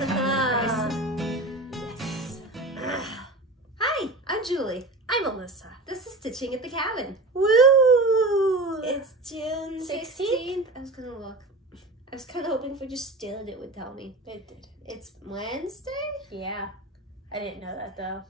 Yes. Hi, I'm Julie. I'm Alyssa. This is Stitching at the Cabin. Woo! It's June 16th. I was gonna look. I was kind of hoping for just still it would tell me. It did. It's Wednesday? Yeah. I didn't know that though.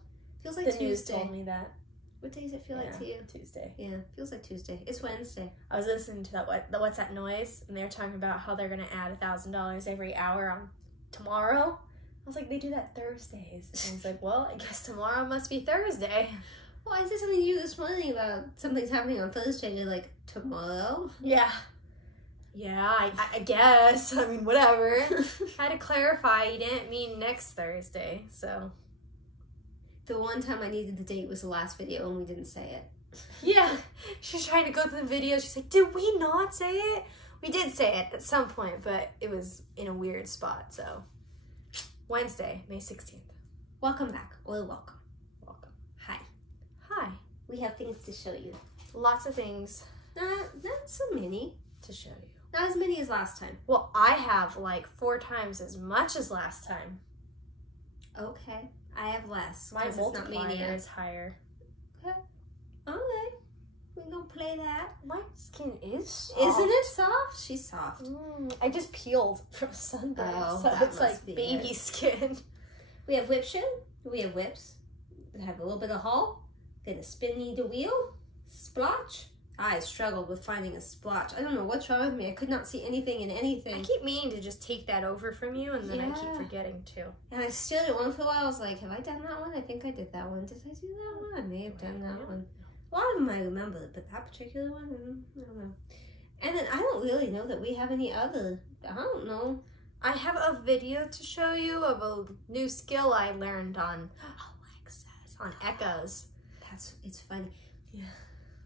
Feels like the Tuesday. news told me that. What day does it feel like to you? Tuesday. Yeah, feels like Tuesday. It's Wednesday. I was listening to that What's That Noise, and they were talking about how they're going to add $1,000 every hour on tomorrow. I was like, they do that Thursdays. And I was like, well, I guess tomorrow must be Thursday. Well, I said something to you this morning about something's happening on Thursday. You're like, tomorrow? Yeah. Yeah, I guess. I mean, whatever. I had to clarify, you didn't mean next Thursday, so. The one time I needed the date was the last video and we didn't say it. Yeah, she's trying to go through the video. She's like, did we not say it? We did say it at some point, but it was in a weird spot, so. Wednesday, May 16th. Welcome back, or welcome. Welcome. Hi. Hi. We have things to show you. Lots of things Not so many. to show you. Not as many as last time. Well, I have like 4 times as much as last time. Okay. I have less. My 'cause it's not multiplier mania. is higher. Okay. Alright. We're gonna play that. My skin is soft. Isn't it soft? She's soft. I just peeled from sunburn, Oh, so that it's must like be baby it. skin. We have WIP SHARE. We have whips. We have a little bit of haul. Then a spinny the wheel. Splotch. I struggled with finding a splotch. I don't know what's wrong with me. I could not see anything in anything. I keep meaning to just take that over from you, and then I keep Yeah. forgetting to. And I still did one for a while. I was like, have I done that one? I think I did that one. Did I do that one? I may have done that one. A lot of them I remember, but that particular one, I don't know. And then I don't really know that we have any other. I don't know. I have a video to show you of a new skill I learned on Alexa's, on Echoes. It's funny. Yeah.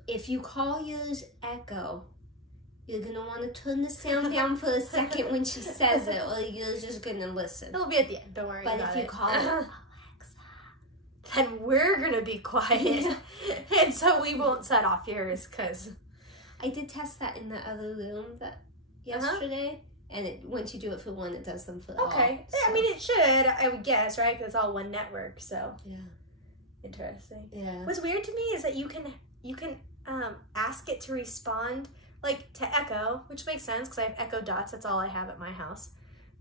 If you call yours Echo, you're going to want to turn the sound down for a second when she says it, or you're just going to listen. It'll be at the end, don't worry But about if it. you call it Alexa, then we're going to be quiet. And so we won't set off yours, because... I did test that in the other room yesterday, and once you do it for one, it does them for all. Okay. So. I mean, it should, I would guess, right? Because it's all one network, so... Yeah. Interesting. Yeah. What's weird to me is that you can ask it to respond like to Echo, which makes sense because I have Echo Dots. That's all I have at my house.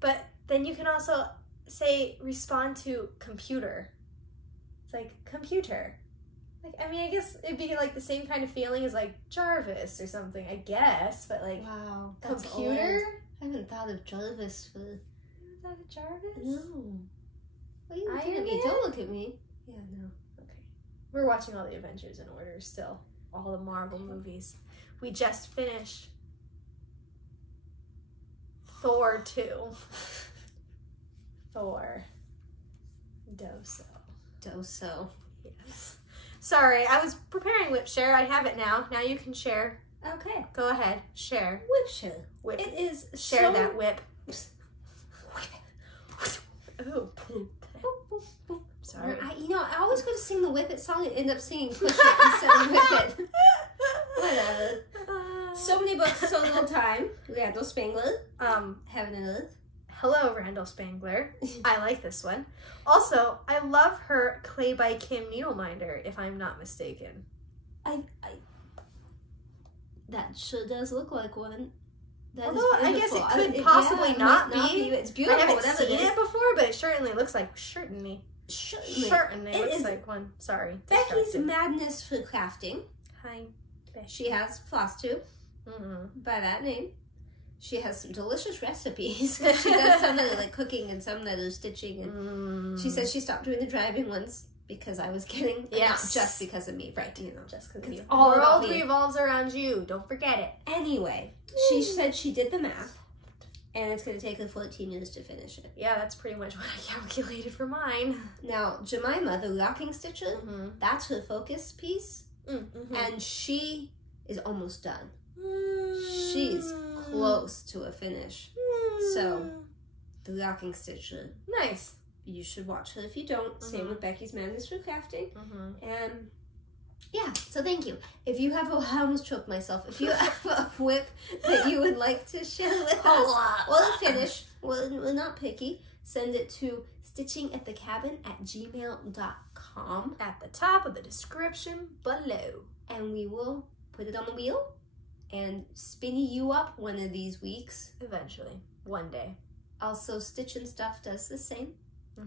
But then you can also say respond to computer. It's like computer. Like, I mean, I guess it'd be like the same kind of feeling as like Jarvis or something, I guess. But like Wow. That's computer. old. I haven't thought of Jarvis for. Is that a Jarvis? No. What are you looking Iron at me? Man? Don't look at me. Yeah, no. Okay. We're watching all the Avengers in order still. All the Marvel movies. We just finished Thor 2. Thor. Doso. Yes. Sorry, I was preparing WIP SHARE. I have it now. Now you can share. Okay. Go ahead. Share. WIP SHARE. WIP. It is Share so... that WIP. Ooh. Sorry. I always go to sing the Whip It song and end up singing Push It instead of Whip It. Whatever. So many books, so little time. Randal Spangler. Heaven and Earth. Hello, Randal Spangler. I like this one. Also, I love her Clay by Kim Needleminder, if I'm not mistaken. That sure does look like one. That Although is I guess it beautiful. could possibly yeah, not might be. It's I beautiful. haven't Whatever seen it is. it before, but it certainly looks like certainly It looks is like one. Sorry. Becky's distracted. madness for crafting. Hi, Becky. She has FlossTube by that name. She has some delicious recipes. She does some that are like cooking and some that are stitching. And she says she stopped doing the driving ones because I was getting, Yes. not just because of me, right? You know, Just because the all about world me. revolves around you. Don't forget it. Anyway, she said she did the math, and it's going to take her 14 years to finish it. Yeah, that's pretty much what I calculated for mine. Now, Jemima, the locking stitcher, that's her focus piece, and she is almost done. She's close to a finish. So, the locking stitcher. Nice. You should watch her if you don't. Same with Becky's Madness for Crafting. And yeah, so thank you. If you have I almost choked myself. If you have a WIP that you would like to share with us, or a finish, Well, we're not picky. Send it to StitchingAtTheCabin@gmail.com. At the top of the description below. And we will put it on the wheel and spinny you up one of these weeks. Eventually. One day. Also, Stitch and Stuff does the same.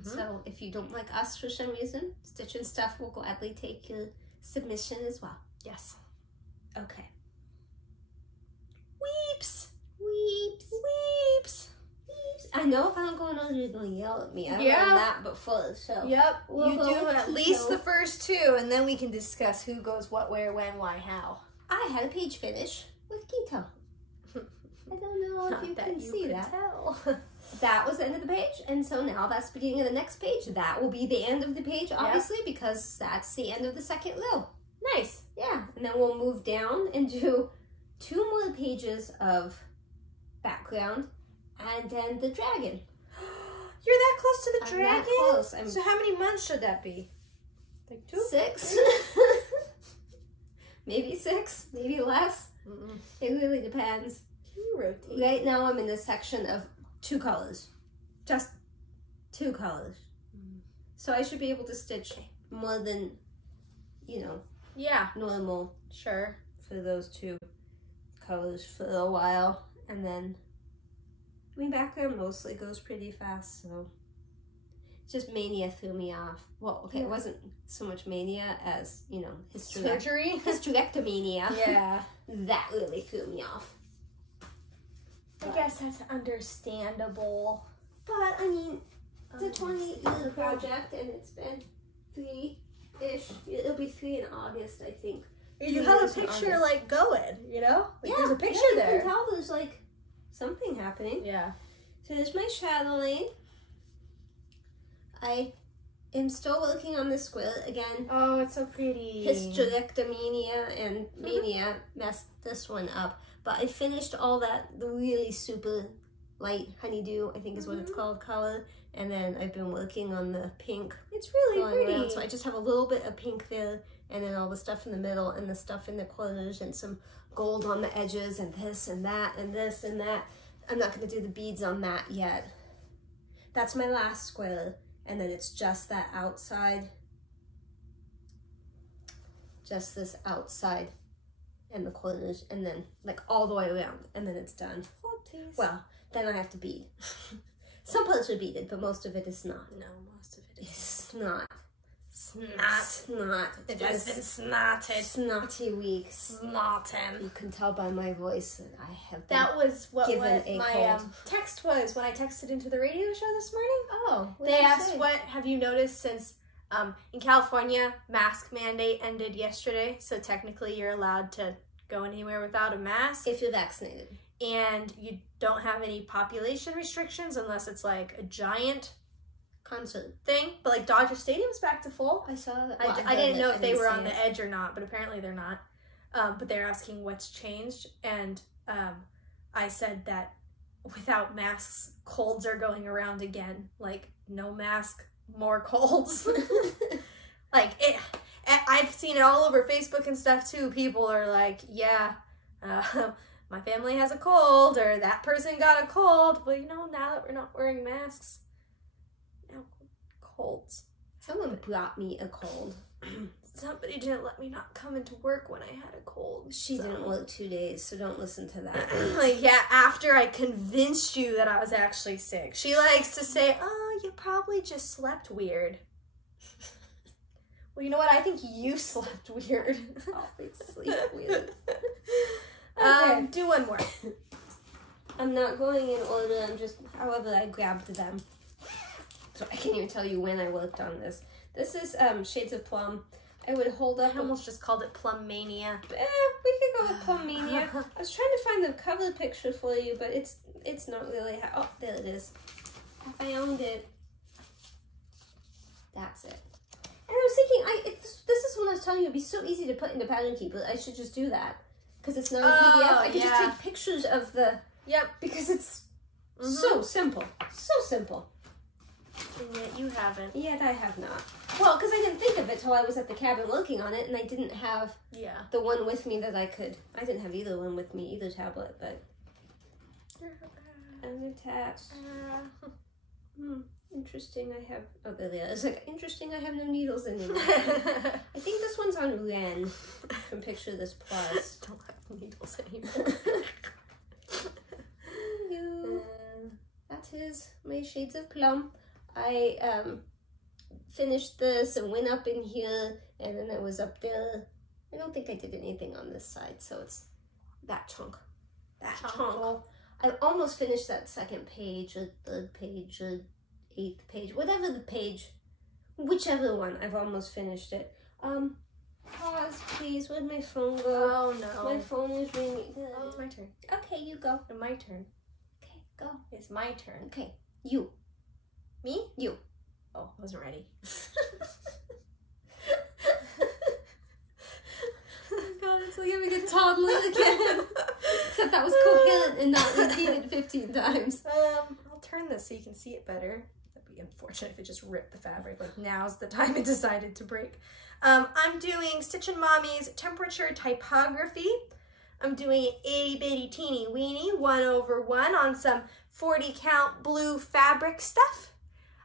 So if you don't like us for some reason, Stitch and Stuff will gladly take your submission as well. Yes. Okay. Weeps. Weeps. Weeps. Weeps. I know if I don't go on, you're going to yell at me. I learned that before the show. Yep. We'll you do at least the first two, and then we can discuss who goes what, where, when, why, how. I had a page finish with Keto. I don't know if you can see that. Tell. That was the end of the page, and so now that's the beginning of the next page. That will be the end of the page, obviously, because that's the end of the second row. Nice. Yeah, and then we'll move down and do 2 more pages of background, and then the dragon. You're that close to the dragon? That close. So how many months should that be? Like 2? 6. Maybe 6, maybe less. It really depends. You rotate. Right now I'm in the section of 2 colors. Just 2 colors. So I should be able to stitch more than, you know, normal. Sure. For those 2 colors for a while. And then, I mean, background mostly goes pretty fast, so. Just mania threw me off. Well, okay, it wasn't so much mania as, you know, surgery? Hysterectomania. Yeah. That really threw me off. I guess that's understandable. But, I mean, it's a 20-year project, and it's been 3-ish. It'll be 3 in August, I think. You have a picture, like, going, you know? Like, there's a picture there. You can tell there's, like, something happening. Yeah. So there's my Chatelaine. I am still working on this square again. Oh, it's so pretty. Hysterectomania and mania messed this one up. But I finished all that, the really super light honeydew, I think is what it's called, color. And then I've been working on the pink. It's really pretty. Around. So I just have a little bit of pink there, and then all the stuff in the middle, and the stuff in the corners, and some gold on the edges, and this and that, and this and that. I'm not going to do the beads on that yet. That's my last square. And then it's just that outside. Just this outside and the corners, and then like all the way around, and then it's done. Whoopsies. Well, then I have to bead. Some parts are beaded, but most of it is not. No, most of it is not. Snot. It has been snotted. Snotty week. Snotting. You can tell by my voice that I have been That was what given a my cold. text was when I texted into the radio show this morning. Oh, what they did you asked, say? "What have you noticed since in California mask mandate ended yesterday? So technically, you're allowed to go anywhere without a mask if you're vaccinated, and you don't have any population restrictions unless it's like a giant." Concert thing, but like Dodger Stadium's back to full. I saw that. Well, I didn't know if they were on the edge or not, but apparently they're not. But they're asking what's changed, and I said that without masks, colds are going around again. Like no mask, more colds. Like it. I've seen it all over Facebook and stuff too. People are like, yeah. My family has a cold, or that person got a cold. Well, you know, now that we're not wearing masks, colds. Someone brought me a cold. Somebody didn't let me not come into work when I had a cold. She didn't work 2 days, so don't listen to that. Like, yeah, after I convinced you that I was actually sick. She likes to say, oh, you probably just slept weird. Well, you know what? I think you slept weird. Always sleep weird. Okay, do one more. I'm not going in order. I'm just, however, I grabbed them. So I can't even tell you when I worked on this. This is Shades of Plum. I would hold up. I almost just called it Plum Mania. We could go with Plum Mania. I was trying to find the cover picture for you, but it's not really. Oh, there it is. I found it. That's it. And I was thinking, this is when I was telling you it'd be so easy to put into Pattern Keeper. I should just do that because it's not a PDF. I could just take pictures of the. Yep. Because it's so simple. So simple. And yet you haven't. Yet I have not. Well, because I didn't think of it till I was at the cabin working on it, and I didn't have the one with me that I could. I didn't have either one with me, either tablet, but Unattached. Interesting, I have... Oh, there it is. Like, interesting, I have no needles anymore. I think this one's on Ren from Picture This Plus. Don't have needles anymore. That is my shades of plum. I finished this and went up in here, and then I was up there. I don't think I did anything on this side, so it's that chunk. That chunk. I almost finished that second page, or third page, or 8th page, whatever the page, whichever one, I've almost finished it. Pause, please. Where'd my phone go? Oh, no. My phone is ringing. Oh, it's my turn. Okay, you go. My turn. Okay, go. It's my turn. Okay, you. Me? You. Oh, I wasn't ready. Oh God, it's like having a toddler again. Except that was coherent and not repeated 15 times. I'll turn this so you can see it better. That'd be unfortunate if it just ripped the fabric. Like, now's the time it decided to break. I'm doing Stitchin' Mommy's Temperature Typography. I'm doing an itty bitty teeny weeny 1/1 on some 40 count blue fabric stuff.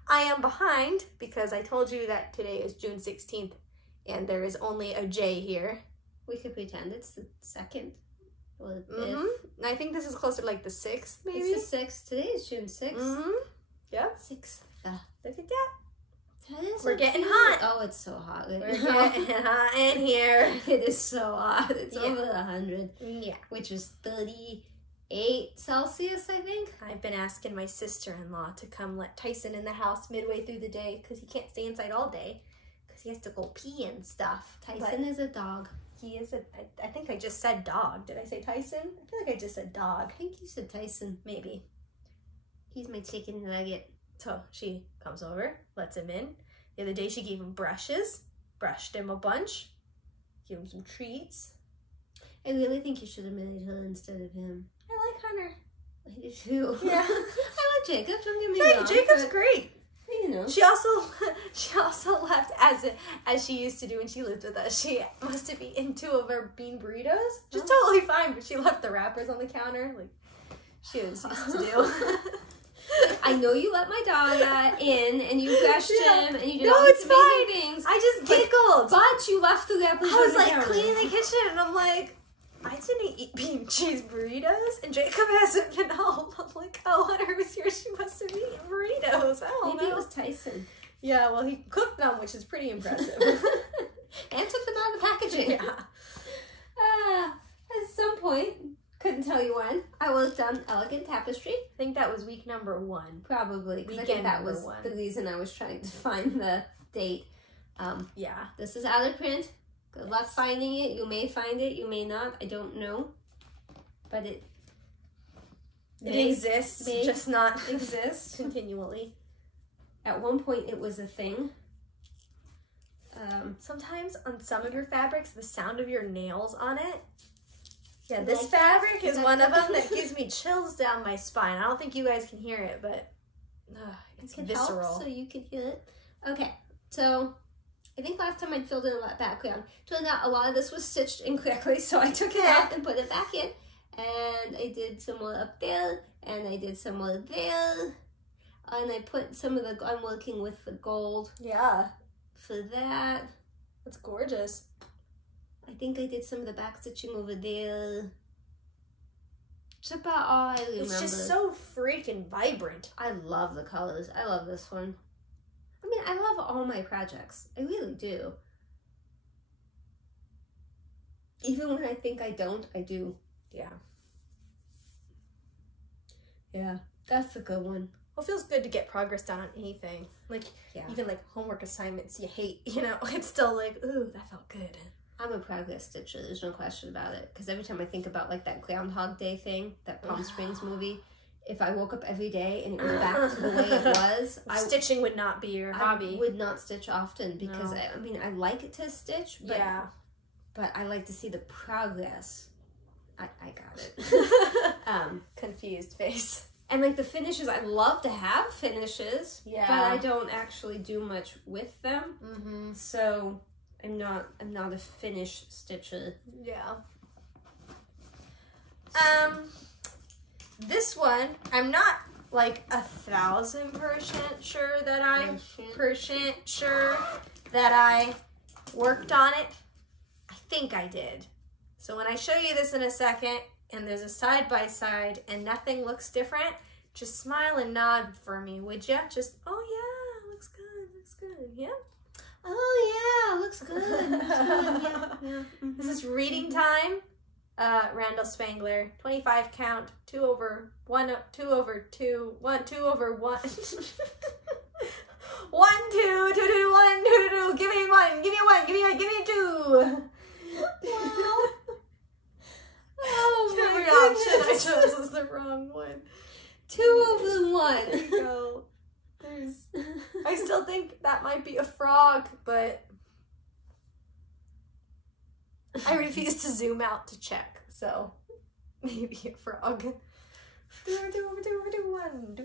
I am behind because I told you that today is June 16th and there is only a J here. We could pretend it's the 2nd. Or I think this is closer to like the 6th, maybe? It's the 6th. Today is June 6th. Yep. 6th. Look at that. We're getting hot. Oh, it's so hot. We're getting hot in here. It is so hot. It's over 100. Yeah. Which is 38 Celsius, I think. I've been asking my sister-in-law to come let Tyson in the house midway through the day because he can't stay inside all day because he has to go pee and stuff. Tyson is a dog. He is I think I just said dog. Did I say Tyson? I feel like I just said dog. I think you said Tyson. Maybe. He's my chicken nugget. So she comes over, lets him in. The other day she gave him brushes, brushed him a bunch, gave him some treats. I really think you should have married her instead of him. I like Hunter. I do too. Yeah. I like Jacob, don't get me wrong. Jacob's great. You know. She also left as she used to do when she lived with us. She must have eaten 2 of our bean burritos, which is totally fine, but she left the wrappers on the counter, like she was used to do. I know you let my dog in and you brushed him and you did all it's these amazing things. I just giggled. But you left the wrappers on the I was like counter. cleaning the kitchen and I'm like, I didn't eat bean cheese burritos and Jacob hasn't been home. I'm like, oh, Hunter was here. She must have eaten burritos. I don't know. Maybe it was Tyson. Yeah, well, he cooked them, which is pretty impressive. And took them out of the packaging. Yeah. At some point, couldn't tell you when, I worked on Elegant Tapestry. I think that was week number 1. Probably, because I think that was the reason I was trying to find the date. Yeah. This is out of print. Good luck finding it. You may find it, you may not. I don't know. But it exists, just not exists continually. At one point, it was a thing. Sometimes on some of your fabrics, the sound of your nails on it. Yeah, this fabric is one of them that gives me chills down my spine. I don't think you guys can hear it, but it's visceral. Help so you can hear it. Okay, so I think last time I filled in a lot of background. Turned out a lot of this was stitched incorrectly, so I took it out and put it back in. And I did some more up there, and I did some more there. And I put some of the, I'm working with the gold. Yeah. For that. That's gorgeous. I think I did some of the back stitching over there. It's about all I remember. It's just so freaking vibrant. I love the colors. I love this one. I mean, I love all my projects. I really do. Even when I think I don't, I do. Yeah. Yeah, that's a good one. Well, it feels good to get progress done on anything. Like, even like homework assignments you hate, you know, it's still like, ooh, that felt good. I'm a progress stitcher, there's no question about it. Because every time I think about like that Groundhog Day thing, that Palm Springs movie, if I woke up every day and it was back to the way it was, stitching would not be your hobby. I would not stitch often because I mean, I like it to stitch, but, but I like to see the progress. I got it. Confused face. And like the finishes, I love to have finishes, but I don't actually do much with them. So I'm not a finish stitcher. Yeah. this one, I'm not like 1,000% sure that I worked on it. I think I did. So when I show you this in a second, and there's a side by side, and nothing looks different, just smile and nod for me, would you? Just, oh yeah, looks good, yeah? Oh yeah, looks good. Yeah. This is reading time. Randal Spangler, 25 count, 2 over 1, 2 over 2, 1, 2 over 1. 1, 2, 2, 2, 1, 2, 2, give me 1, give me 1, give me 1, give me 2. Wow. Oh my option I chose was the wrong one. 2 over 1. There you go. I still think that might be a frog, but I refuse to zoom out to check, so maybe a frog. Do 1, 2 over 1.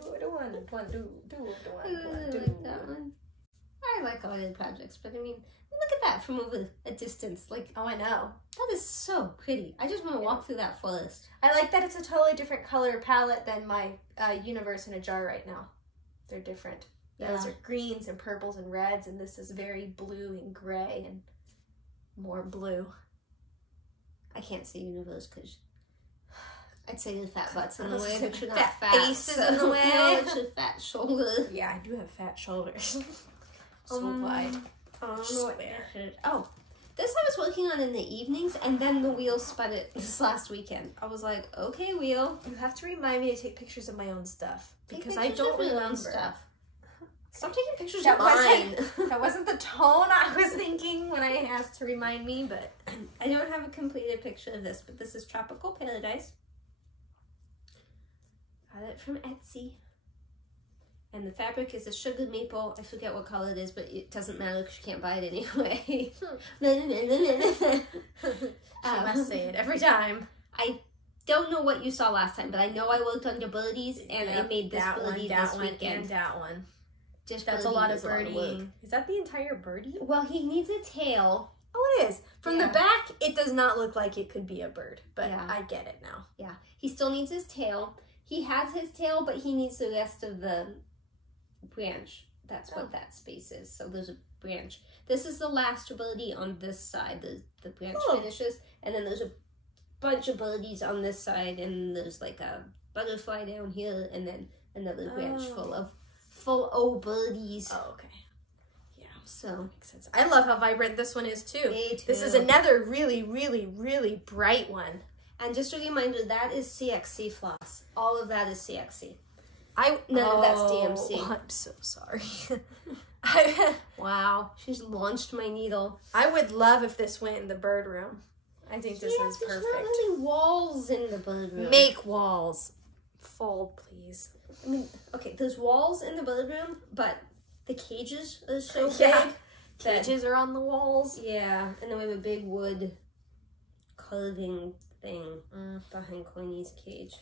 I like all the projects, but I mean, look at that from over a distance. Like, oh, I know. That is so pretty. I just want to walk through that forest. I like that it's a totally different color palette than my universe in a jar right now. They're different. Yeah. Those are greens and purples and reds, and this is very blue and gray and more blue. I can't say universe because I'd say the fat butt's in the way, but you're not fat. fat. Face is in the way. No, it's your fat shoulder. Yeah, I do have fat shoulders. So wide. Oh, this I was working on in the evenings, and then the wheel spun it this last weekend. I was like, okay, wheel. You have to remind me to take pictures of my own stuff because I Take don't pictures of your own remember stuff. Stop taking pictures That of mine. that wasn't the tone I was thinking when I asked to remind me, but I don't have a completed picture of this, but this is Tropical Paradise. Got it from Etsy. And the fabric is a sugar maple. I forget what color it is, but it doesn't matter because you can't buy it anyway. I must say it every time. I don't know what you saw last time, but I know I worked on your birdies, and I made this birdie this weekend. And that one. Just That's a lot of birdieing. Is that the entire birdie? Well, he needs a tail. Oh, it is. From the back, it does not look like it could be a bird, but yeah. I get it now. Yeah. He still needs his tail. He has his tail, but he needs the rest of the branch. That's what that space is. So there's a branch. This is the last birdie on this side. The branch finishes, and then there's a bunch of birdies on this side, and there's like a butterfly down here, and then another branch full of birdies. Oh, okay. Yeah. So makes sense. I love how vibrant this one is too. Me too. This is another really, really, really bright one. And just a reminder, that is CXC floss. All of that is CXC. None of that's DMC. I'm so sorry. Wow, she's launched my needle. I would love if this went in the bird room. I think this is perfect. There's not really walls in the bird room. Make walls. Fold, please. I mean, okay, there's walls in the bird room, but the cages are so big. Yeah. Cages are on the walls. Yeah, and then we have a big wood carving thing behind Courtney's cage.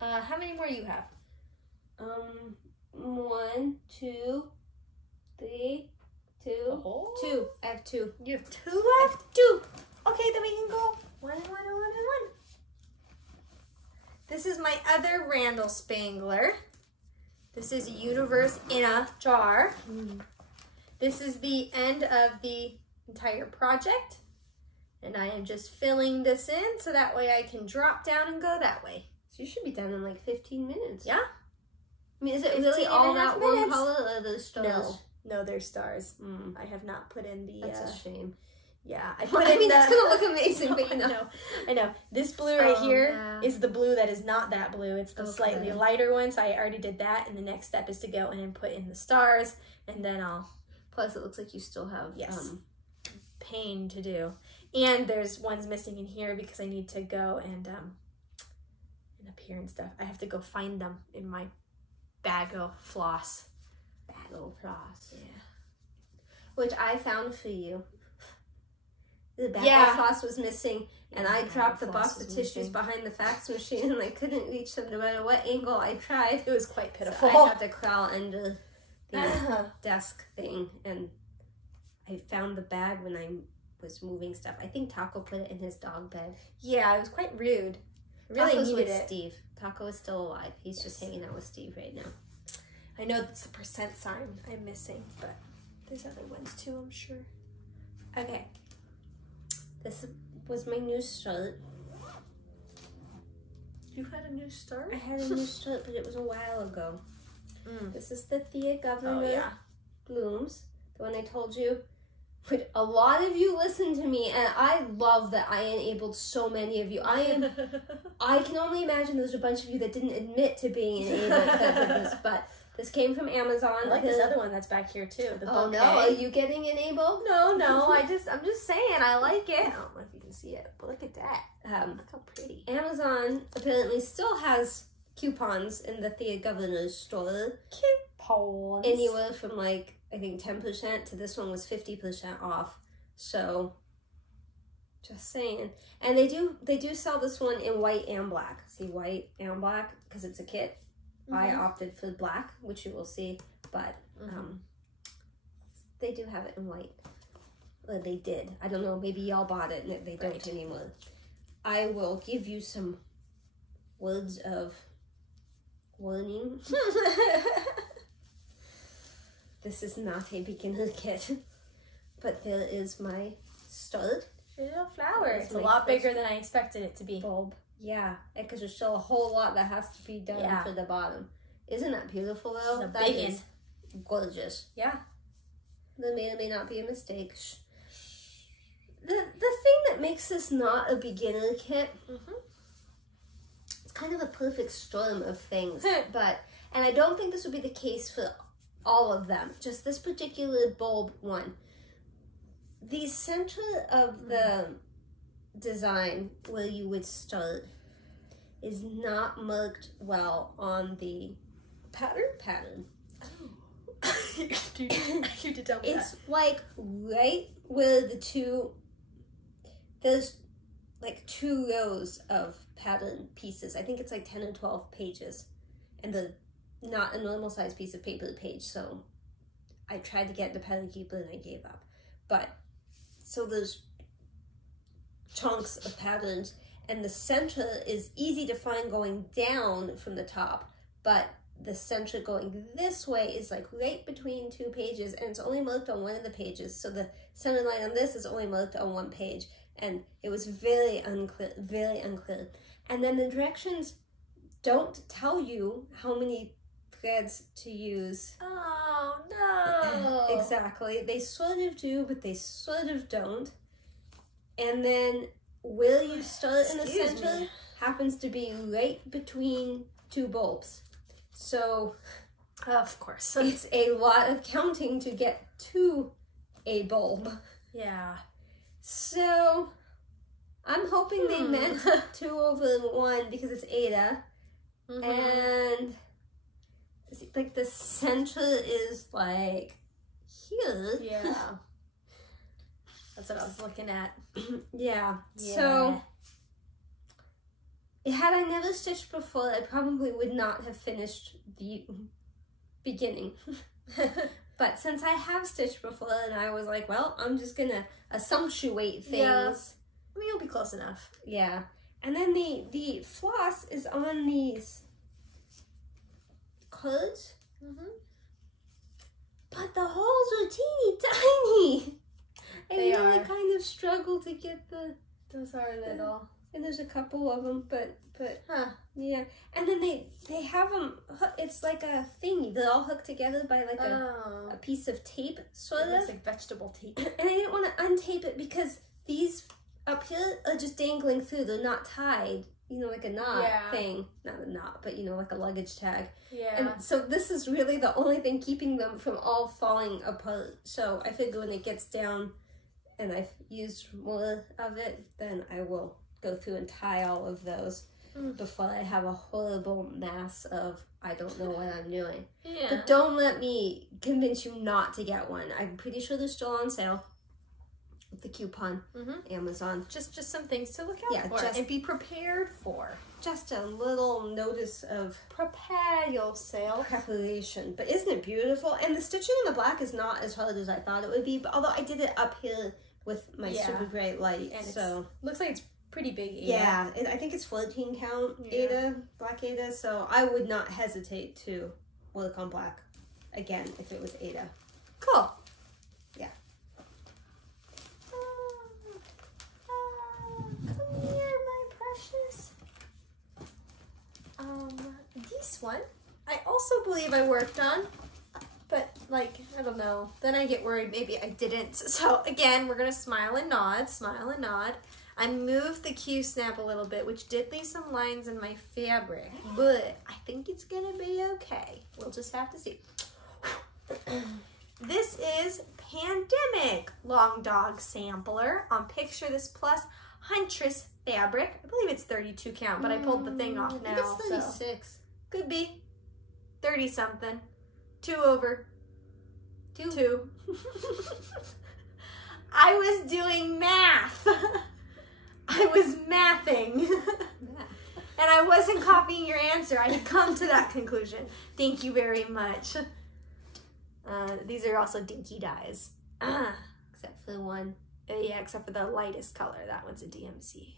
How many more you have? 1, 2, 3, 2. Oh. 2. I have 2. You have 2 left? 2. Okay, then we can go 1 and 1 and 1 and 1. This is my other Randal Spangler. This is Universe in a Jar. This is the end of the entire project. And I am just filling this in so that way I can drop down and go that way. So you should be done in like 15 minutes. Yeah. I mean, is it really all that one color or the stars? No, they're stars. I have not put in the... That's a shame. Yeah, I mean, it's going to look amazing, but you know. I know. This blue right here is the blue that is not that blue. It's the slightly lighter one, so I already did that. And the next step is to go in and put in the stars, and then I'll... Plus, it looks like you still have... pain to do. And there's ones missing in here because I need to go and up here and stuff. I have to go find them in my bag of floss. Bag of floss. Yeah. Which I found for you. The bag of floss was missing, and I dropped the box of tissues behind the fax machine, and I couldn't reach them no matter what angle I tried. It was quite pitiful. So I had to crawl under the desk thing, and I found the bag when I was moving stuff. I think Taco put it in his dog bed. Yeah, it was quite rude. Really Taco's needed with it. Steve. Taco is still alive. He's just hanging out with Steve right now. I know that's the percent sign I'm missing, but there's other ones too, I'm sure. Okay. This was my new start. You had a new start? I had a new start, but it was a while ago. This is the Thea Governor blooms. The one I told you. But a lot of you listen to me, and I love that I enabled so many of you. I can only imagine there's a bunch of you that didn't admit to being enabled because of this, but this came from Amazon. I like this other one that's back here too. The oh no, are you getting enabled? No, I'm just saying I like it. I don't know if you can see it, but look at that. Look how pretty. Amazon apparently still has coupons in the Thea Governor's store. Coupons. Anywhere from like, I think 10% to this one was 50% off. So, just saying. And they do sell this one in white and black. See, white and black because it's a kit. I opted for black, which you will see, but they do have it in white. Or they did. I don't know. Maybe y'all bought it and they don't anymore. I will give you some words of warning. This is not a beginner kit, but there is my stud. Little flower. It's a lot bigger than I expected it to be. Bulb. Yeah, because there's still a whole lot that has to be done for the bottom. Isn't that beautiful though? That is gorgeous. Yeah. There may or may not be a mistake. The thing that makes this not a beginner kit, it's kind of a perfect storm of things, and I don't think this would be the case for all of them, just this particular bulb one. The center of the design where you would start is not marked well on the pattern. Oh. you did tell me it's like right where there's like 2 rows of pattern pieces. I think it's like 10 or 12 pages, and the not a normal size piece of paper page, so I tried to get the pattern keeper and I gave up. But so there's chunks of patterns, and the center is easy to find going down from the top, but the center going this way is like right between 2 pages, and it's only marked on one of the pages, so the center line on this is only marked on 1 page, and it was very unclear. And then the directions don't tell you how many threads to use. Oh no. Exactly. They sort of do, but they sort of don't. And then where you start in the center happens to be right between 2 bulbs. So, of course, it's a lot of counting to get to a bulb. Yeah. So, I'm hoping they meant 2 over 1 because it's Ada. And like the center is like here. Yeah. That's what I was looking at. Yeah. So, had I never stitched before, I probably would not have finished the beginning. But since I have stitched before, and I was like, well, I'm just gonna assumptuate things. Yeah. I mean, you'll be close enough. Yeah. And then the floss is on these cards. But the holes are teeny tiny. I really kind of struggle to get the... Those are little. And there's a couple of them, but yeah. And then they have them, it's like a thingy. They're all hooked together by like a piece of tape, sort of. It looks like vegetable tape. And I didn't want to untape it because these up here are just dangling through. They're not tied, you know, like a knot thing. Not a knot, but you know, like a luggage tag. Yeah. And so this is really the only thing keeping them from all falling apart. So I figure when it gets down and I've used more of it, then I will go through and tie all of those before I have a horrible mass of I don't know what I'm doing. Yeah. But don't let me convince you not to get one. I'm pretty sure they're still on sale with the coupon. Amazon. Just some things to look out for and be prepared for. Just a little notice of prepare yourself. Preparation. But isn't it beautiful? And the stitching in the black is not as hard as I thought it would be. But although I did it up here with my super bright light, and so looks like it's pretty big Aida. Yeah, I think it's 14 count Aida, black Aida, so I would not hesitate to work on black again if it was Aida. Cool. Yeah. Come here, my precious. This one, I also believe I worked on, but like, I don't know. Then I get worried maybe I didn't. So again, we're gonna smile and nod, smile and nod. I moved the Q-snap a little bit, which did leave some lines in my fabric, but I think it's gonna be okay. We'll just have to see. This is Pandemic Long Dog Sampler on Picture This Plus Huntress fabric. I believe it's 32 count, but I pulled the thing off now. It's 36. So. Could be 30 something. 2 over 2. I was doing math. I was mathing. And I wasn't copying your answer. I had come to that conclusion. Thank you very much. These are also dinky dyes. Except for the one. Yeah, except for the lightest color. That one's a DMC.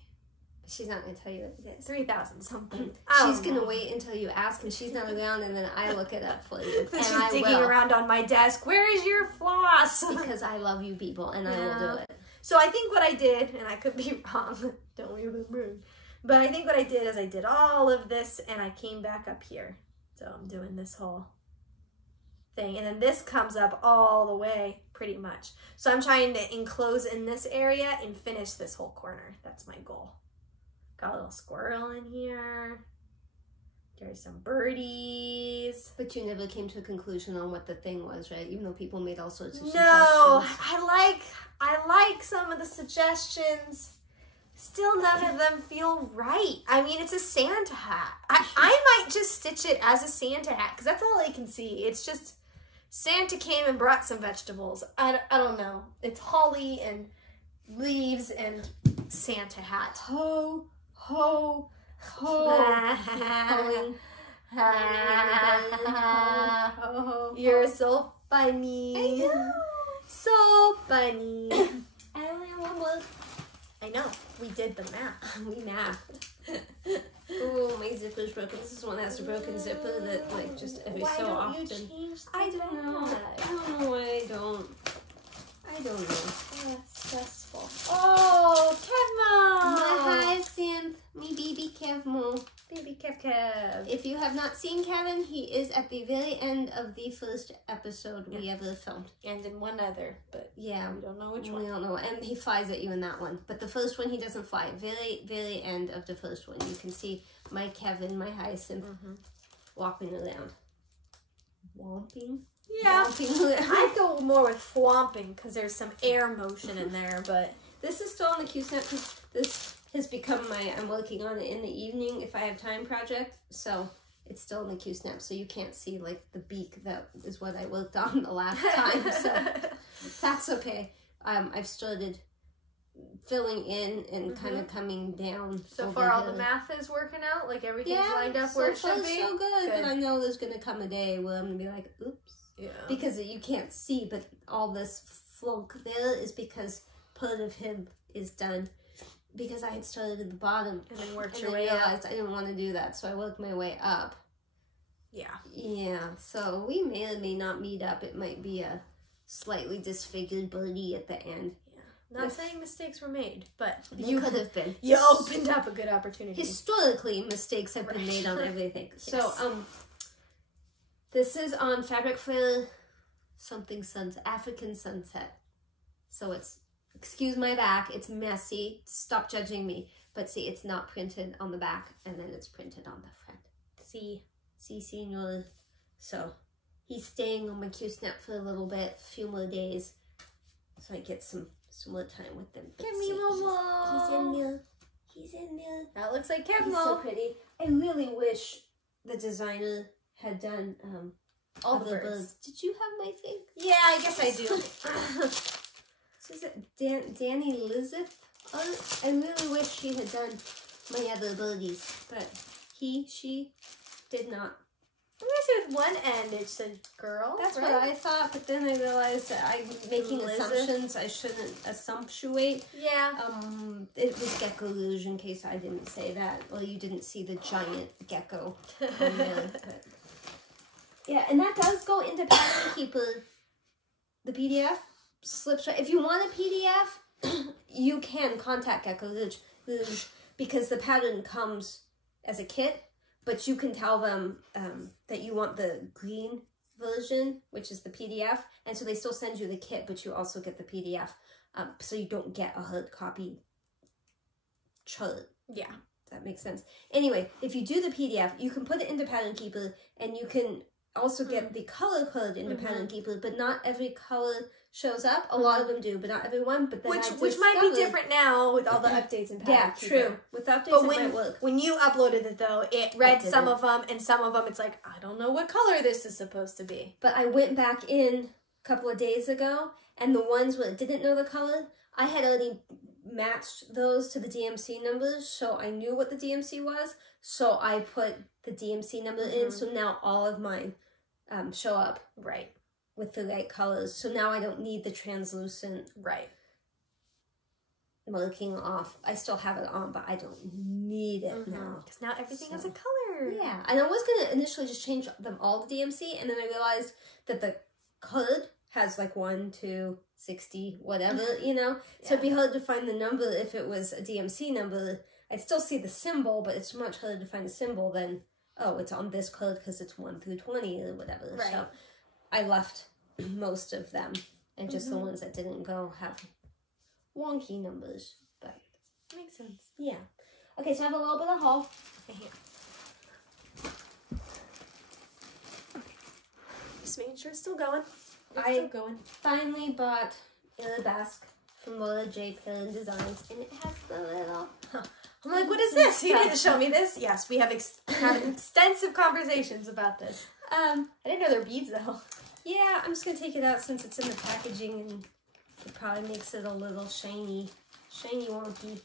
She's not going to tell you what it is. 3,000 something. She's going to wait until you ask and she's not around and then I look it up for you. And she's digging around on my desk. Where is your floss? Because I love you people and I will do it. So I think what I did, and I could be wrong. Don't worry about me. But I think what I did is I did all of this and I came back up here. So I'm doing this whole thing. And then this comes up all the way pretty much. So I'm trying to enclose in this area and finish this whole corner. That's my goal. Got a little squirrel in here. There's some birdies. But you never came to a conclusion on what the thing was, right? Even though people made all sorts of suggestions. No, I like some of the suggestions. Still none of them feel right. I mean, it's a Santa hat. I might just stitch it as a Santa hat because that's all I can see. It's just Santa came and brought some vegetables. I don't know. It's holly and leaves and Santa hat. Ho, ho, ho. You're so funny. So funny. I know. We did the math. We mathed. Oh, my zipper's broken. This is one that has a broken zipper that, like, just every so often. Why don't you change I don't know. I don't know why I don't. I don't know. Oh, that's stressful. Oh, Kevmo! My hyacinth. Me baby Kevmo. Baby Kev. If you have not seen Kevin, he is at the very end of the first episode we ever filmed. And in one other, but yeah, we don't know which one. We don't know. And he flies at you in that one. But the first one, he doesn't fly. Very, very end of the first one. You can see my Kevin, my hyacinth, walking around. Womping? Yeah. Womping around. I'd go more with thwomping because there's some air motion in there, but... This is still on the Q-snap because this has become I'm working on it in the evening if I have time project. So it's still in the Q-snap. So you can't see like the beak that is what I worked on the last time. So that's okay. I've started filling in and kind of coming down. So far all the math is working out? Like everything's lined up where it should be? So good. But I know there's going to come a day where I'm going to be like, oops. Yeah. Because you can't see, but all this flunk there is because part of him is done because I had started at the bottom and then worked and your then way realized up. I didn't want to do that, so I worked my way up. Yeah. Yeah, so we may or may not meet up. It might be a slightly disfigured birdie at the end. Yeah. Not saying mistakes were made, but you could have been. You opened up a good opportunity. Historically, mistakes have been made on everything. Yes. So, this is on Fabric for African Sunset. So it's, excuse my back, it's messy. Stop judging me. But see, it's not printed on the back, and then it's printed on the front. See, senor. So he's staying on my Q-snap for a little bit, a few more days, so I get some more time with them. Give me Momo. He's in there. He's in there. That looks like Kevmo. He's so pretty. I really wish the designer had done all the birds. Did you have my thing? Yeah, I guess I do. So is it Danny Elizabeth? I really wish she had done my other birdies, but she did not. I'm gonna say with one end it's a girl. That's right? what I thought, but then I realized that I'm making assumptions I shouldn't assumptuate. Yeah. It was Gecko Rouge, in case I didn't say that. Well, you didn't see the giant gecko on there. But... Yeah, and that does go into Pattern Keeper. The PDF slips right. If you want a PDF, you can contact Gecko Rouge because the pattern comes as a kit. But you can tell them that you want the green version, which is the PDF. And so they still send you the kit, but you also get the PDF. So you don't get a hard copy chart. Yeah. That makes sense. Anyway, if you do the PDF, you can put it into Pattern Keeper, and you can also get the color code into Pattern Keeper, but not every color shows up. A lot of them do, but not everyone. But then which might be different now with all the updates in Pattern Keeper. True. With updates, it might work. When you uploaded it, though, it read some of them, and some of them, it's like, I don't know what color this is supposed to be. But I went back in a couple of days ago, and the ones where it didn't know the color, I had already matched those to the DMC numbers, so I knew what the DMC was. So I put the DMC number in, so now all of mine show up. Right. With the right colors. So now I don't need the translucent marking off. I still have it on, but I don't need it now. Because now everything has a color. Yeah. And I was going to initially just change them all to DMC, and then I realized that the code has like 1, 2, 60, whatever, you know? So it'd be hard to find the number if it was a DMC number. I'd still see the symbol, but it's much harder to find the symbol than, oh, it's on this code because it's 1 through 20 or whatever. Right. So I left most of them, and just the ones that didn't go have wonky numbers. But makes sense. Yeah. Okay, so I have a little bit of haul. Just making sure it's still going. I finally bought a basque from Lola J. Pillin Designs, and it has the little... I'm like, what is this? You need to show me this? Yes, we have had extensive conversations about this. I didn't know there were beads, though. Yeah, I'm just going to take it out since it's in the packaging, and it probably makes it a little shiny wonky.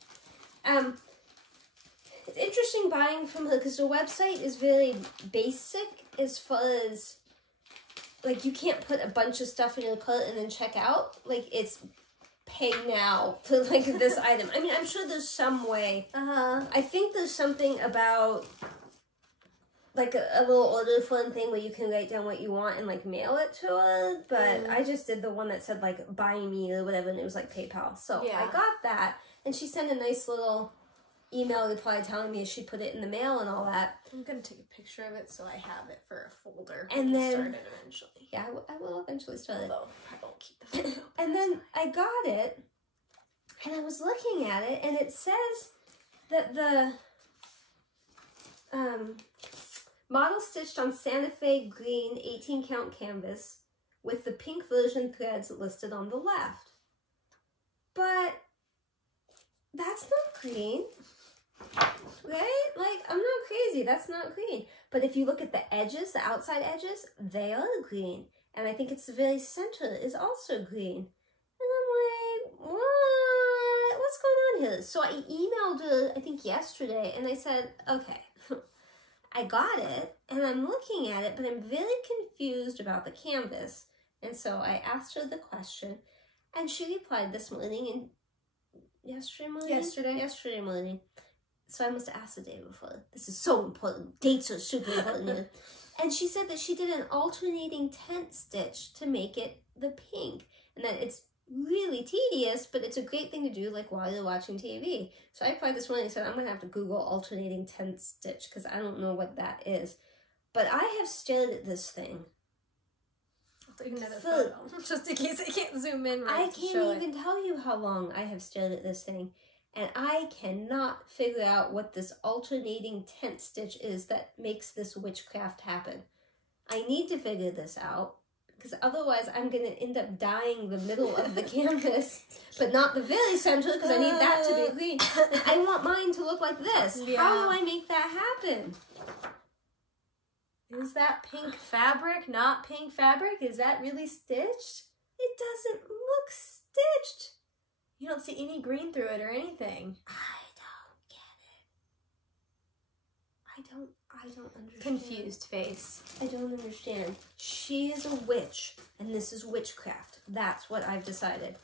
It's interesting buying from her, because the website is really basic as far as, like, you can't put a bunch of stuff in your cart and then check out. Like, it's pay now for, like, this item. I mean, I'm sure there's some way. I think there's something about... like a little order form thing where you can write down what you want and like mail it to her, but I just did the one that said like buy me or whatever, and it was like PayPal. So I got that, and she sent a nice little email reply telling me she put it in the mail and all that. I'm gonna take a picture of it so I have it for a folder. And then start it eventually. Yeah, I will eventually start it. Although I won't keep the photo. And then I got it, and I was looking at it, and it says that the model stitched on Santa Fe green 18 count canvas with the pink version threads listed on the left. But that's not green, right? Like, I'm not crazy, that's not green. But if you look at the edges, the outside edges, they are green. And I think it's the very center is also green. And I'm like, what? What's going on here? So I emailed her, I think yesterday, and I said, okay, I got it, and I'm looking at it, but I'm very confused about the canvas. And so I asked her the question, and she replied this morning, and yesterday morning. So I must have asked the day before. This is so important. Dates are super important. And she said that she did an alternating tent stitch to make it the pink, and that it's really tedious, but it's a great thing to do like while you're watching TV. So I applied this morning and said, I'm gonna have to Google alternating tent stitch because I don't know what that is. But I have stared at this thing. I'll take another photo just in case I can't zoom in right. I can't even tell you how long I have stared at this thing, and I cannot figure out what this alternating tent stitch is that makes this witchcraft happen. I need to figure this out, because otherwise I'm going to end up dyeing the middle of the canvas, but not the very center, because I need that to be green. And I want mine to look like this. Yeah. How do I make that happen? Is that pink fabric, not pink fabric? Is that really stitched? It doesn't look stitched. You don't see any green through it or anything. I don't get it. I don't I don't understand. Confused face. I don't understand. She is a witch, and this is witchcraft. That's what I've decided.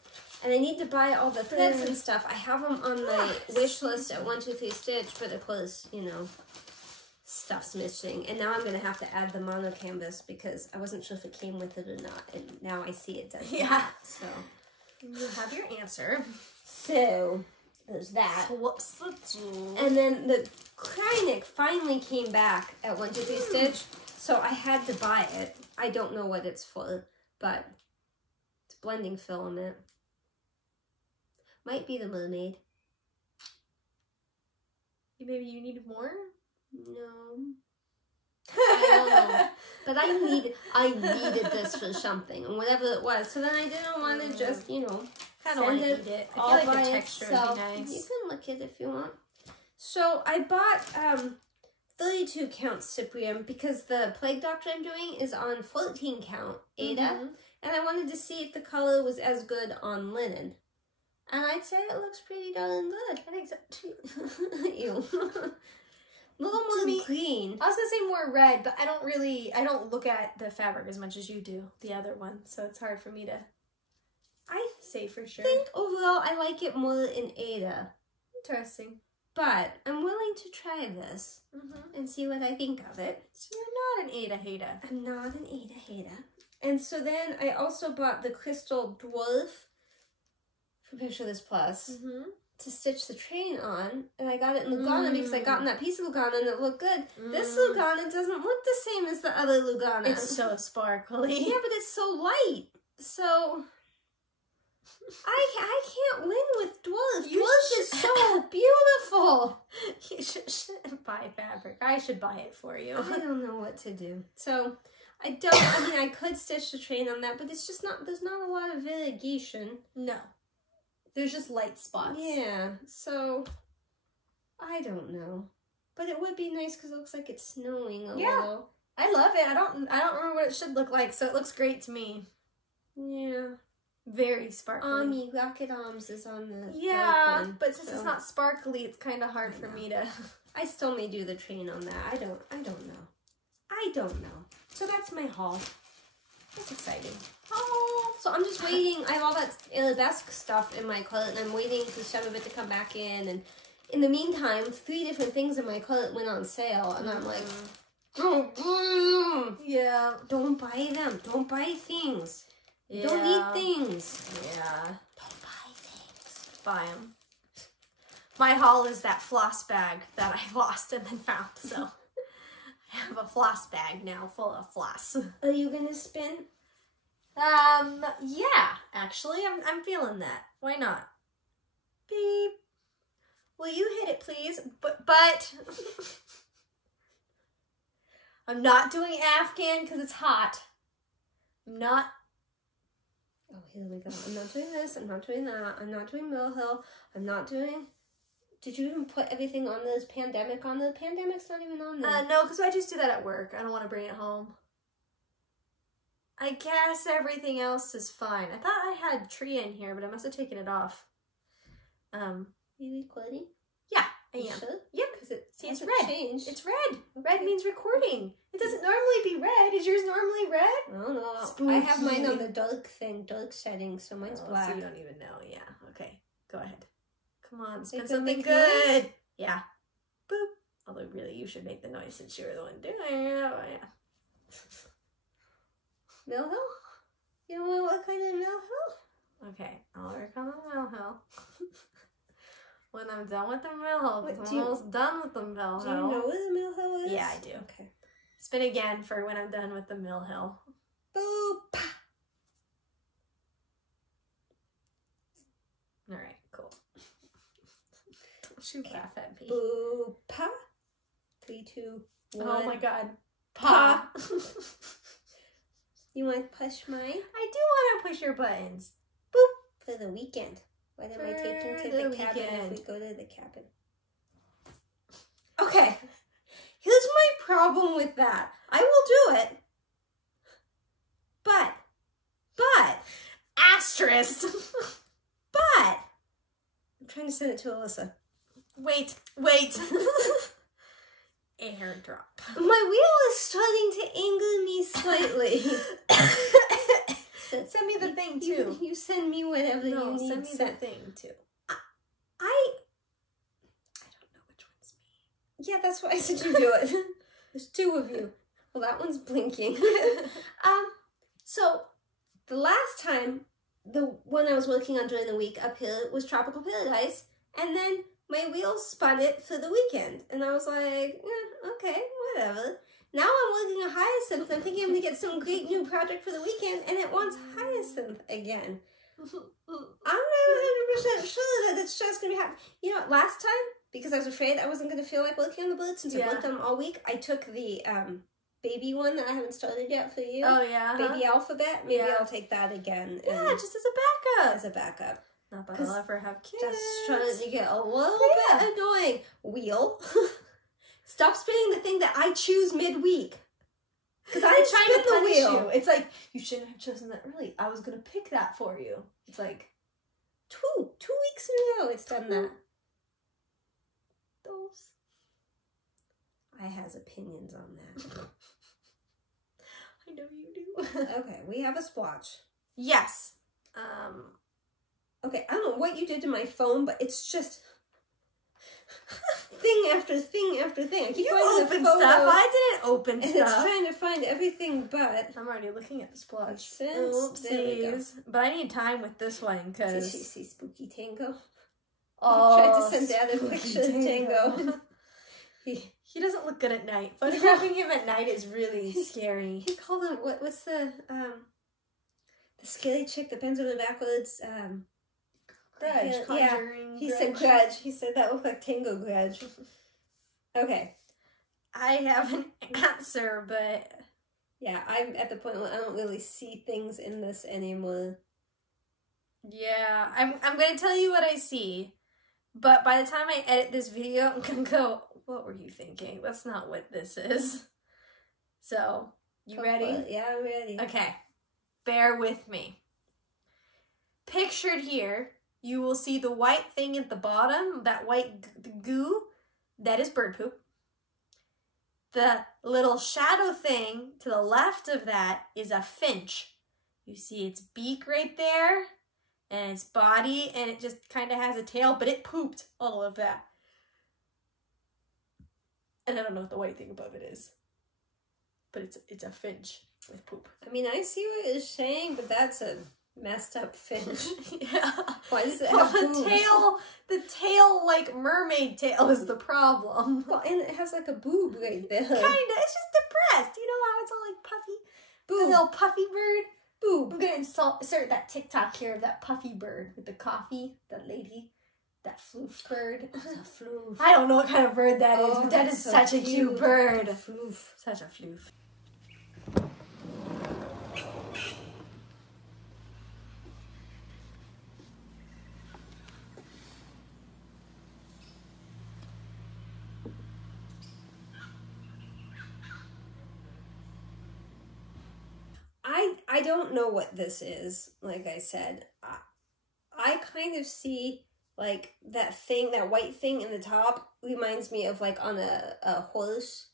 And I need to buy all the threads and stuff. I have them on my wish list at 123 Stitch, but of course, you know, stuff's missing. And now I'm going to have to add the mono canvas because I wasn't sure if it came with it or not. And now I see it does. Yeah. So you have your answer. So there's that. Whoops the tool. And then the Kreinik finally came back at 123 Stitch, so I had to buy it. I don't know what it's for, but it's blending filament. Might be the mermaid. Maybe you need more? No. I don't know. But I needed this for something, and whatever it was. So then I didn't want to just, you know, kind of want to eat it. I feel like the texture would be nice. You can lick it if you want. So I bought 32 count Cyprium because the Plague Doctor I'm doing is on 14 count Ada, and I wanted to see if the color was as good on linen. And I'd say it looks pretty darn good. I think so too. Ew. A little more green. I was gonna say more red, but I don't look at the fabric as much as you do, the other one, so it's hard for me to say for sure. I think overall I like it more in Ada. Interesting. But I'm willing to try this and see what I think of it. So you're not an Ada hater. I'm not an Ada hater. And so then I also bought the Crystal Dwarf from Picture This Plus to stitch the train on. And I got it in Lugana because I got in that piece of Lugana and it looked good. This Lugana doesn't look the same as the other Lugana. It's so sparkly. Yeah, but it's so light. So I can't win with dwarf. Dwarf is so beautiful. You shouldn't buy fabric. I should buy it for you. I don't know what to do. So I mean, I could stitch the train on that, but it's just not, there's not a lot of variegation. No. There's just light spots. Yeah, so I don't know. But it would be nice because it looks like it's snowing a little. I love it. I don't remember what it should look like, so it looks great to me. Yeah. Very sparkly. Rocket Arms is on the dark one, but since it's not sparkly, it's kind of hard for me to... I still may do the train on that. I don't know. So that's my haul. That's exciting. Oh, so I'm just waiting. I have all that arabesque stuff in my closet, and I'm waiting for some of it to come back in. And in the meantime, 3 different things in my closet went on sale, and I'm like, don't buy them. Yeah. Don't buy them. Don't buy things. Yeah. Don't eat things. Yeah. Don't buy things. Buy them. My haul is that floss bag that I lost and then found, so I have a floss bag now full of floss. Are you gonna spin? Yeah, actually, I'm feeling that. Why not? Beep. Will you hit it, please? But I'm not doing Afghan because it's hot. I'm not. Oh, here we go. I'm not doing this. I'm not doing that. I'm not doing Mill Hill. I'm not doing... Did you even put everything on this Pandemic on? The Pandemic's not even on there. No, because I just do that at work. I don't want to bring it home. I guess everything else is fine. I thought I had tree in here, but I must have taken it off. You recording? Yeah, I am. Sure? Yep. Because it's red. Changed. It's red. Red means recording. It doesn't normally be red. Is yours normally red? I don't know. Spooky. I have mine on the dark setting, so mine's black. So you don't even know. Yeah. Okay. Go ahead. Come on. Spin Make something noise? good. Yeah. Boop. Although really you should make the noise since you were the one doing it. Oh, yeah. Mill Hill? You don't want to work on the Mill Hill? Okay. I'll work on the Mill Hill. When I'm done with the Mill Hill, because I'm almost done with the Mill Hill. Do you know where the Mill Hill is? Yeah, I do. Okay. Spin again for when I'm done with the Mill Hill. Boop! Alright, cool. Don't you laugh at me. Boop! 3, 2, 1. Oh my god. Pa! You want to push mine? I do want to push your buttons. Boop! For the weekend. What am I taking to the cabin if we go to the cabin? Okay. Here's my problem with that. I will do it. But. Asterisk! But. I'm trying to send it to Alyssa. Wait. airdrop. My wheel is starting to anger me slightly. Send me the thing too. You send me whatever you need. Send me the thing too. I don't know which one's me. Yeah, that's why I said you do it. There's two of you. Well, that one's blinking. So the last time, the one I was working on during the week up here was Tropical Paradise, and then my wheel spun it for the weekend, and I was like, okay, whatever. Now I'm working on Hyacinth. I'm thinking I'm gonna get some great new project for the weekend, and it wants Hyacinth again. I'm not 100% sure that it's just gonna be happening. You know what? Last time, because I was afraid I wasn't gonna feel like working on the birds since I worked on them all week, I took the baby one that I haven't started yet for you. Oh yeah, baby alphabet. Maybe I'll take that again. Yeah, just as a backup. As a backup. Not that I'll ever have kids. Just trying to get a little bit annoying. Wheel. Stop spinning the thing that I choose midweek. Because I didn't trying to spin the punish wheel. you. It's like, you shouldn't have chosen that early. I was going to pick that for you. It's like, two weeks in a row it's done that. Those. I has opinions on that. I know you do. Okay, we have a splotch. Yes. Okay, I don't know what you did to my phone, but it's just thing after thing after thing. I keep going to the photos, stuff. I didn't open and stuff. it's trying to find everything but. I'm already looking at the splotch. Oopsies. But I need time with this one because. Did you see Spooky Tango? Oh, I tried to send Dad a picture of Tango. He doesn't look good at night. Photographing him at night is really scary. He called him what's the scary chick that bends over backwards? Grudge. Yeah, he said grudge. He said that looked like Tango grudge. Okay. I have an answer, but yeah, I'm at the point where I don't really see things in this anymore. Yeah, I'm gonna tell you what I see, but by the time I edit this video, I'm gonna go, what were you thinking? That's not what this is. So, you ready? Yeah, I'm ready. Okay, bear with me. Pictured here, you will see the white thing at the bottom, that white goo, that is bird poop. The little shadow thing to the left of that is a finch. You see its beak right there, and its body, and it just kind of has a tail, but it pooped all of that. And I don't know what the white thing above it is, but it's a finch with poop. I mean, I see what you're saying, but that's a messed up finch. Yeah. Why does it have boobs? The tail, like mermaid tail, is the problem. Well, and it has like a boob right there. Kinda. It's just depressed. You know how it's all like puffy? Boob. The little puffy bird? Boob. I'm gonna insert that TikTok here of that puffy bird with the coffee, that lady, that floof bird. Floof. I don't know what kind of bird that is, but that is so such a cute bird. Floof. Such a floof. I don't know what this is, like I said. I kind of see, like, that thing, that white thing in the top reminds me of, like, on a horse,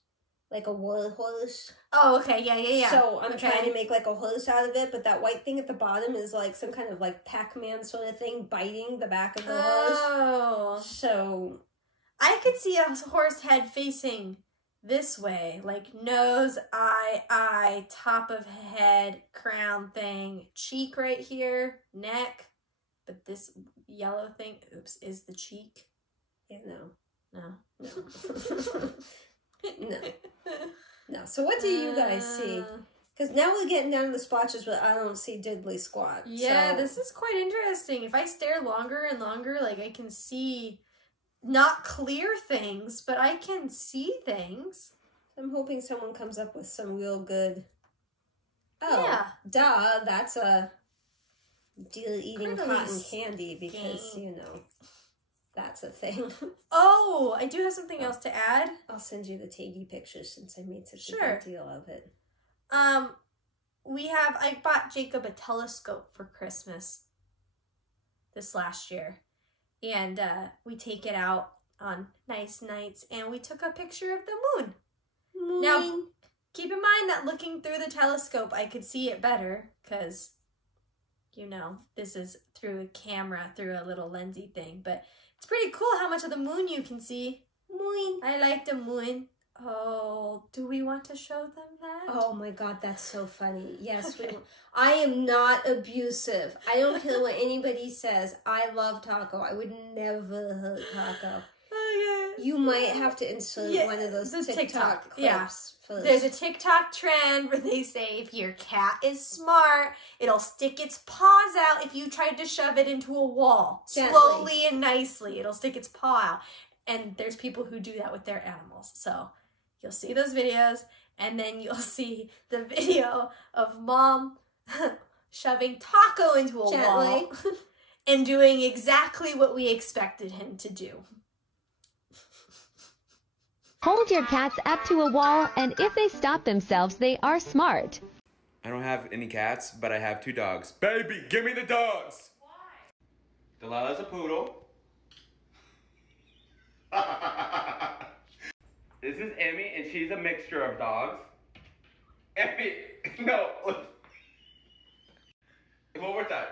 like a war horse. Oh, okay, yeah. So I'm trying to make, like, a horse out of it, but that white thing at the bottom is, like, some kind of, like, Pac-Man sort of thing biting the back of the horse. Oh. So I could see a horse head facing this way, like nose, eye, top of head, crown thing, cheek right here, neck, but this yellow thing, oops, is the cheek. Yeah, no. No. So what do you guys see? Because now we're getting down to the splotches, but I don't see diddly squat. Yeah, this is quite interesting. If I stare longer and longer, like I can see not clear things, but I can see things. I'm hoping someone comes up with some real good. Oh, yeah. Duh, that's a deer eating cotton candy because, you know, that's a thing. Oh, I do have something else to add. I'll send you the Taggy pictures since I made such a big deal of it. I bought Jacob a telescope for Christmas this last year. And we take it out on nice nights, and we took a picture of the moon. Moon. Now, keep in mind that looking through the telescope, I could see it better because, you know, this is through a camera, through a little lensy thing, but it's pretty cool how much of the moon you can see. Moon. I like the moon. Oh, do we want to show them that? Oh my God, that's so funny. Yes, Okay. I am not abusive. I don't care what anybody says. I love Taco. I would never hurt Taco. Oh, yeah. You might have to insert one of those the TikTok clips. Yeah. First. There's a TikTok trend where they say if your cat is smart, it'll stick its paws out if you tried to shove it into a wall. Gently. Slowly and nicely. It'll stick its paw out. And there's people who do that with their animals. So you'll see those videos, and then you'll see the video of Mom shoving Taco into a wall and doing exactly what we expected him to do. Hold your cats up to a wall, and if they stop themselves, they are smart. I don't have any cats, but I have 2 dogs. Baby, give me the dogs! Why? Delilah's a poodle. This is Emmy, and she's a mixture of dogs. Emmy, no. One more time.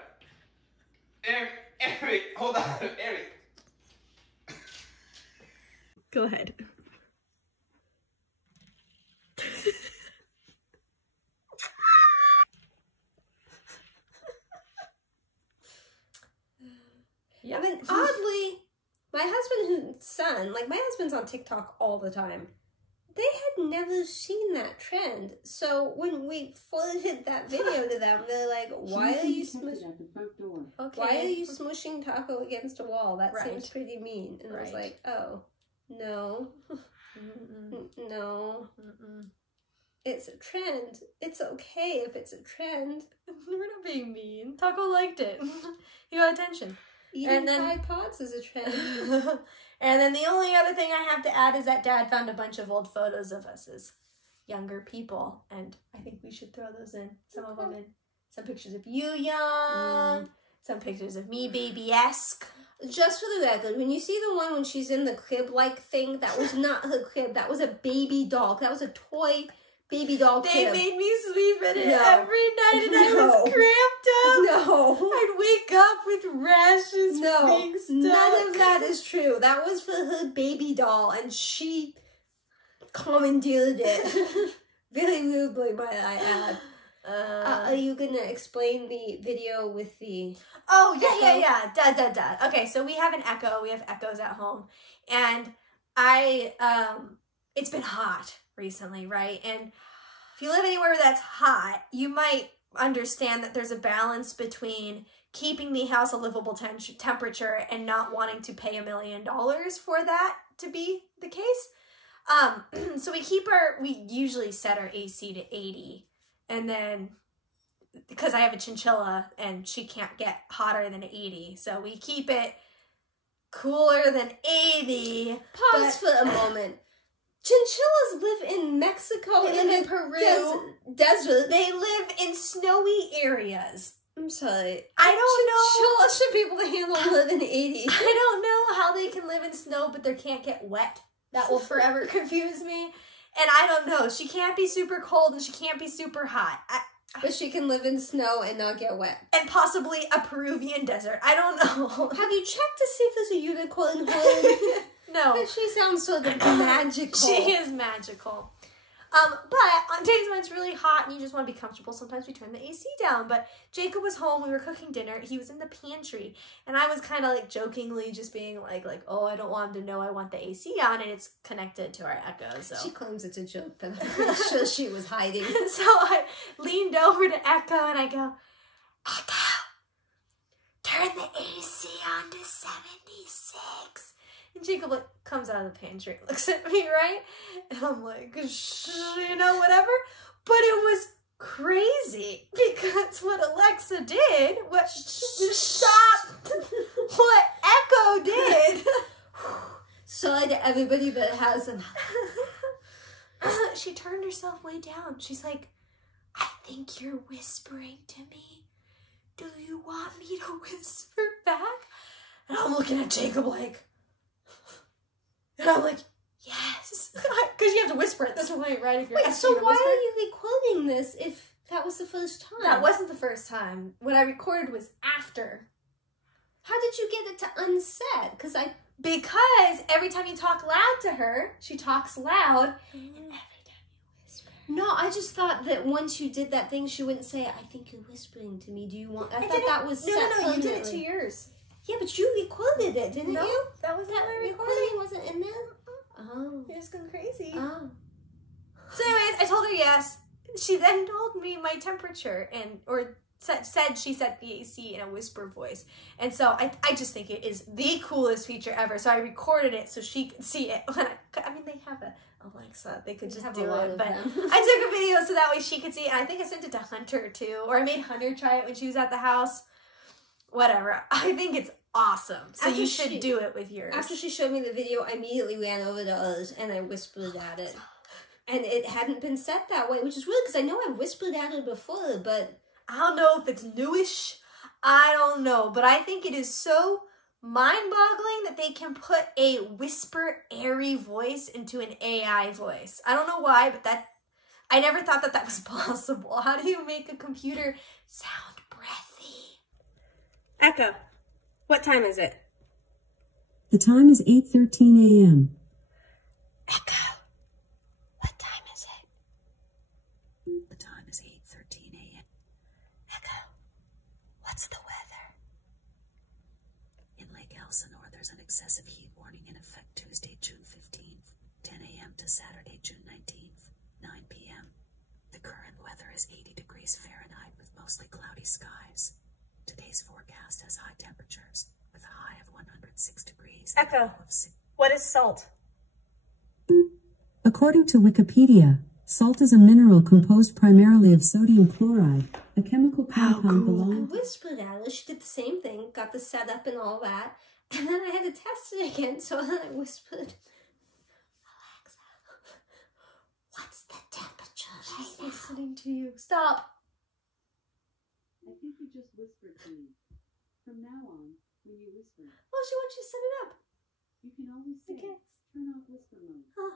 Emmy, hold on, Emmy. Go ahead. I mean, oddly, my husband's son, like my husband's on TikTok all the time. They had never seen that trend. So when we forwarded that video to them, they're like, why are you smooshing Taco against a wall? That seems pretty mean. And I was like, oh, no. No. It's a trend. It's okay if it's a trend. We're not being mean. Taco liked it. He got attention. Eating Tide Pods is a trend. And then the only other thing I have to add is that Dad found a bunch of old photos of us as younger people. And I think we should throw those in. Some of them in. Some pictures of you young. Some pictures of me baby-esque. Just for the record, when you see the one when she's in the crib-like thing, that was not her crib. That was a baby doll. That was a toy baby doll crib. They made me sleep in it every night, and I was cramped up. No. I'd wake up with rashes from being stuck. None of that is true. That was for her baby doll, and she commandeered it. Very rudely, might I add. Are you gonna explain the video with the... Oh, yeah. Okay, so we have an Echo. We have Echoes at home. And it's been hot recently, right? And if you live anywhere that's hot, you might understand that there's a balance between keeping the house a livable temperature and not wanting to pay $1 million for that to be the case. So we usually set our AC to 80, and then because I have a chinchilla and she can't get hotter than 80, so we keep it cooler than 80. Pause for a moment. Chinchillas live in Mexico and in Peru. Desert. They live in snowy areas. I'm sorry. I don't know. Chinchillas should be able to handle more than 80. I don't know how they can live in snow, but they can't get wet. That will forever confuse me. And I don't know. She can't be super cold and she can't be super hot. But she can live in snow and not get wet. And possibly a Peruvian desert. I don't know. Have you checked to see if there's a unicorn hood? No. She sounds sort of magical. She is magical. But on days when it's really hot and you just want to be comfortable, sometimes we turn the AC down. But Jacob was home, we were cooking dinner, he was in the pantry, and I was kind of like jokingly just being like, oh, I don't want him to know I want the AC on, and it's connected to our Echo, so. She claims it's a joke, but I'm pretty sure she was hiding. So I leaned over to Echo and I go, Echo, turn the AC on to 76. And Jacob like comes out of the pantry, looks at me, right? And I'm like, you know, whatever. But it was crazy because what Alexa did, what Echo did. Sorry to everybody that hasn't. She turned herself way down. She's like, I think you're whispering to me. Do you want me to whisper back? And I'm looking at Jacob like, And I'm like, yes. Because you have to whisper at this point, right? If you're Wait, so why are you recording this if that was the first time? That wasn't the first time. What I recorded was after. How did you get it to unset? Because every time you talk loud to her, she talks loud, and every time you whisper. No, I just thought that once you did that thing, she wouldn't say, I think you're whispering to me. Do you want... I thought that was set No, you did it to yours. Yeah, but you recorded it, didn't you? No, that wasn't my recording. Wasn't in there? Oh. You're just going crazy. Oh. So anyways, I told her yes. She then told me my temperature said she set the AC in a whisper voice. And so I just think it is the coolest feature ever. So I recorded it so she could see it. I mean, they have a Alexa. They could just do it. But I took a video so that way she could see it. And I think I sent it to Hunter too. Or I made Hunter try it when she was at the house. Whatever. I think it's awesome. So you should do it with yours. After she showed me the video, I immediately ran over to us and I whispered at it. And it hadn't been set that way, which is weird because I know I whispered at it before, but... I don't know if it's newish. I don't know. But I think it is so mind-boggling that they can put a whisper, airy voice into an AI voice. I don't know why, but I never thought that was possible. How do you make a computer sound breathy? Echo, what time is it? The time is 8:13 a.m. Echo, what time is it? The time is 8:13 a.m. Echo, what's the weather? In Lake Elsinore, there's an excessive heat warning in effect Tuesday, June 15th, 10 a.m. to Saturday, June 19th, 9 p.m. The current weather is 80 degrees Fahrenheit with mostly cloudy skies. Today's forecast has high temperatures with a high of 106 degrees. Echo, what is salt? According to Wikipedia, salt is a mineral composed primarily of sodium chloride, a chemical compound I belonging... whispered at her. She did the same thing, got the setup and all that. And then I had to test it again, so then I whispered, Alexa, what's the temperature right now? Listening to you. Stop. I think you just whispered to me. From now on, when you whisper... Well, she wants you to set it up. You can always say, Okay. turn off whisper mode. Huh.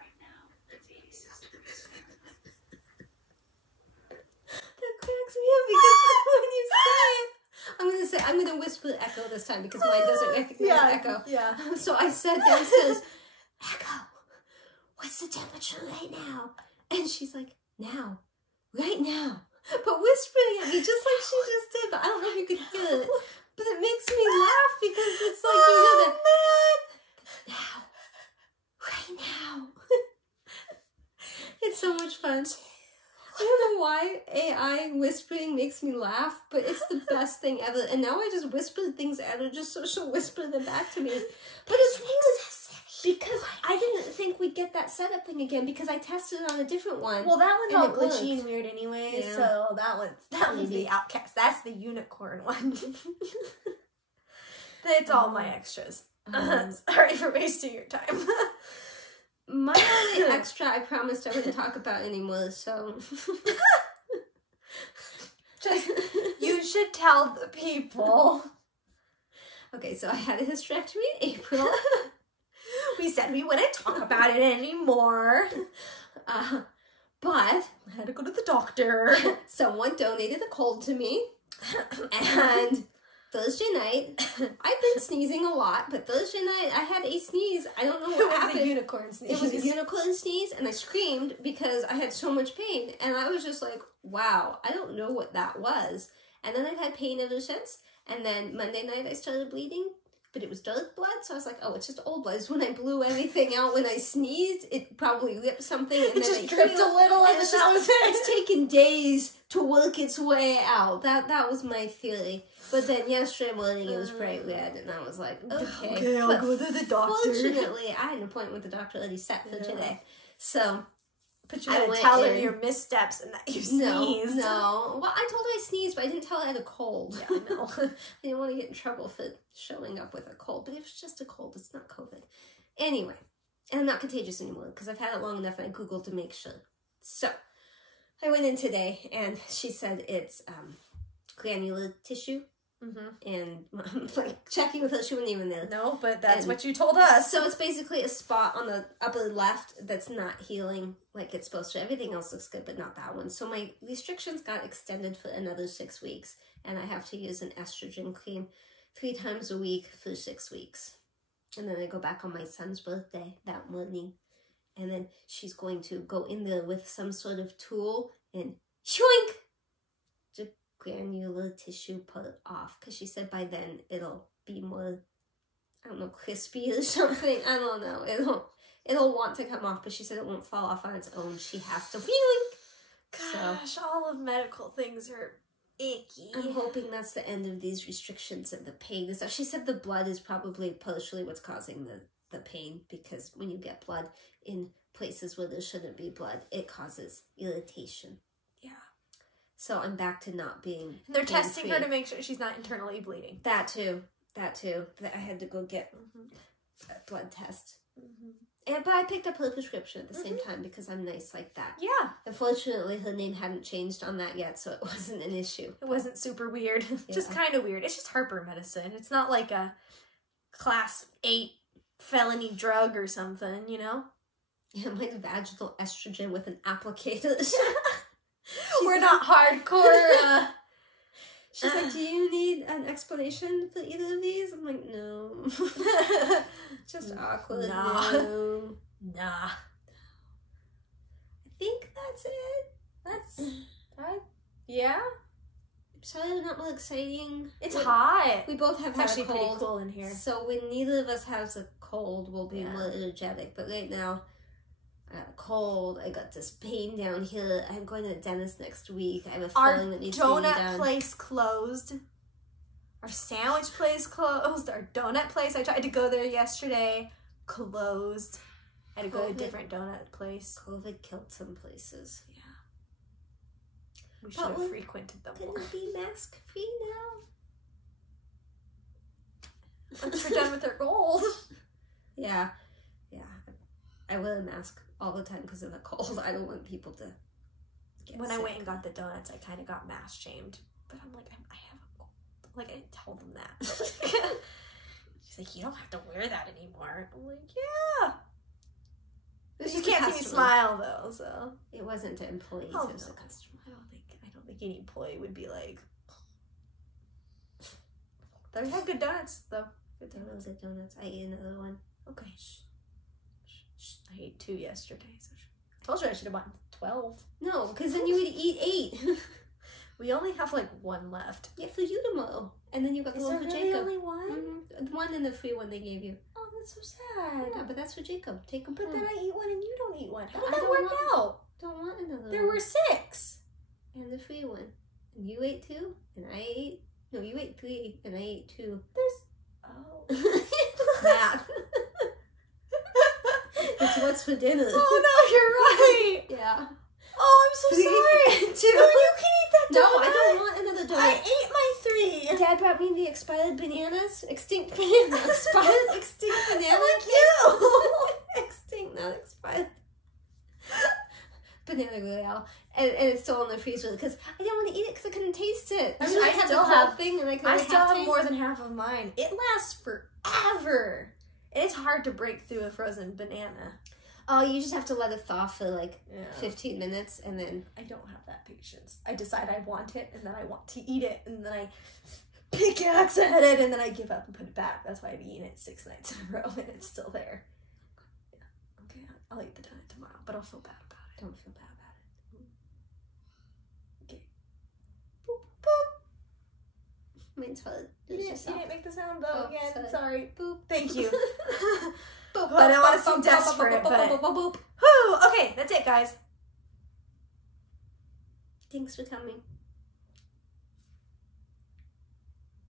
Right now, it's 86 degrees Fahrenheit. That cracks me up because when you say it, I'm gonna whisper Echo this time because mine doesn't recognize Echo. Yeah. So I said downstairs, Echo, what's the temperature right now? And she's like, now, right now. But whispering at me just like she just did, but I don't know if you could hear it. But it makes me laugh because it's like you hear the now, right now. It's so much fun. I don't know why AI whispering makes me laugh, but it's the best thing ever. And now I just whisper things at her just so she'll whisper them back to me. But it's weird because I didn't think we'd get that setup thing again because I tested it on a different one. Well, that one's all it glitchy worked. and weird anyway, Yeah. so that one's the outcast. That's the unicorn one. It's all my extras. Sorry for wasting your time. My only extra I promised I wouldn't talk about anymore, so... You should tell the people. Okay, so I had a hysterectomy in April. We said we wouldn't talk about it anymore. But I had to go to the doctor. Someone donated a cold to me. And Thursday night, I've been sneezing a lot, but Thursday night I had a sneeze. I don't know what happened. It was a unicorn sneeze. It was a unicorn sneeze, and I screamed because I had so much pain. And I was just like, wow, I don't know what that was. And then I've had pain ever since. And then Monday night I started bleeding, but it was dark blood, so I was like, oh, it's just old blood. So when I blew everything out when I sneezed, it probably ripped something, and then just it dripped healed. a little, and It's then that was it. It's taken days to work its way out. That was my theory. But then yesterday morning it was bright red, and I was like, okay. I'll go to the doctor. Fortunately, I had an appointment with the doctor already set for today. So, but you had to tell her your missteps and that you sneezed. No. Well, I told her I sneezed, but I didn't tell her I had a cold. Yeah, I know. I didn't want to get in trouble for showing up with a cold. But if it's just a cold, it's not COVID. Anyway, and I'm not contagious anymore because I've had it long enough and I Googled to make sure. So, I went in today and she said it's granular tissue. And I'm like checking with her, she wasn't even there. No, but that's what you told us. So it's basically a spot on the upper left that's not healing like it's supposed to. Everything else looks good, but not that one. So my restrictions got extended for another 6 weeks, and I have to use an estrogen cream 3 times a week for 6 weeks. And then I go back on my son's birthday that morning, and then she's going to go in there with some sort of tool and shoink! Granular tissue part off, because she said by then it'll be more, I don't know, crispy or something. I don't know. It'll want to come off, but she said it won't fall off on its own. She has to. Gosh, all of medical things are icky. I'm hoping that's the end of these restrictions and the pain and stuff. She said the blood is probably partially what's causing the pain, because when you get blood in places where there shouldn't be blood, it causes irritation. Yeah. So I'm back to not being. And they're testing her to make sure she's not internally bleeding. That too. I had to go get a blood test. But I picked up her prescription at the same time because I'm nice like that. Yeah. Unfortunately, her name hadn't changed on that yet, so it wasn't an issue. It wasn't super weird. Just kind of weird. It's just heartburn medicine. It's not like a class 8 felony drug or something, you know? Yeah, like vaginal estrogen with an applicator. We're not hardcore. She's like, do you need an explanation for either of these? I'm like, no. Just awkward. No. Nah. I think that's it. Yeah? Sorry, not more exciting. It's hot. We both have actually a cold, pretty cool in here. So when neither of us has a cold, we'll be more energetic. But right now, I got a cold. I got this pain down here. I'm going to the dentist next week. I have a feeling that needs to be done. Our donut place closed. Our sandwich place closed. Our donut place, I tried to go there yesterday. Closed. I had to go to a different donut place. COVID killed some places. Yeah. We should have frequented them more. Can we be mask free now? Once we're done with our gold. Yeah. I wear a mask all the time because of the cold. I don't want people to get When sick. I went and got the donuts, I kind of got mask shamed. But I'm like, I have a cold. Like, I didn't tell them that. She's like, you don't have to wear that anymore. I'm like, yeah. You can't see me smile, though, so. It wasn't to employees, it was a customer. I don't think any employee would be like. They had good donuts, though. Good donuts. I ate another one. Okay. I ate 2 yesterday. So I told you I should have bought 12. No, because then you would eat 8. We only have like 1 left. Yeah, for you tomorrow. And then you got the one for really Jacob. Only 1? The one and the free one they gave you. Oh, that's so sad. Yeah, but that's for Jacob. Take them. But then I eat 1 and you don't eat 1. How did I that don't work want- out? Don't want another There one. were 6. And the free one. And you ate 2, and I ate. No, you ate 3, and I ate 2. Math. It's what's for dinner. Oh no, you're right. Yeah. Oh, I'm so sorry. No, you can eat that donut. No, I don't want another donut. I ate my 3. Dad brought me the expired bananas. Extinct bananas. Extinct bananas. Like you. Extinct, not expired. Banana Royale. And it's still in the freezer because I didn't want to eat it because I couldn't taste it. I mean, I had still the whole have thing, and I still have more than half of mine. It lasts forever. And it's hard to break through a frozen banana. Oh, you just have to let it thaw for like 15 minutes, and then... I don't have that patience. I decide I want it, and then I want to eat it, and then I pickaxe at it, and then I give up and put it back. That's why I've eaten it 6 nights in a row, and it's still there. Yeah. Okay, I'll eat the donut tomorrow, but I'll feel bad about it. Don't feel bad about it. Okay. Boop, boop. Mine's hard. You didn't make the sound though again. Sorry. Boop. Thank you. Boop. I don't want to seem desperate, but... Boop. Whew, okay, that's it, guys. Thanks for coming.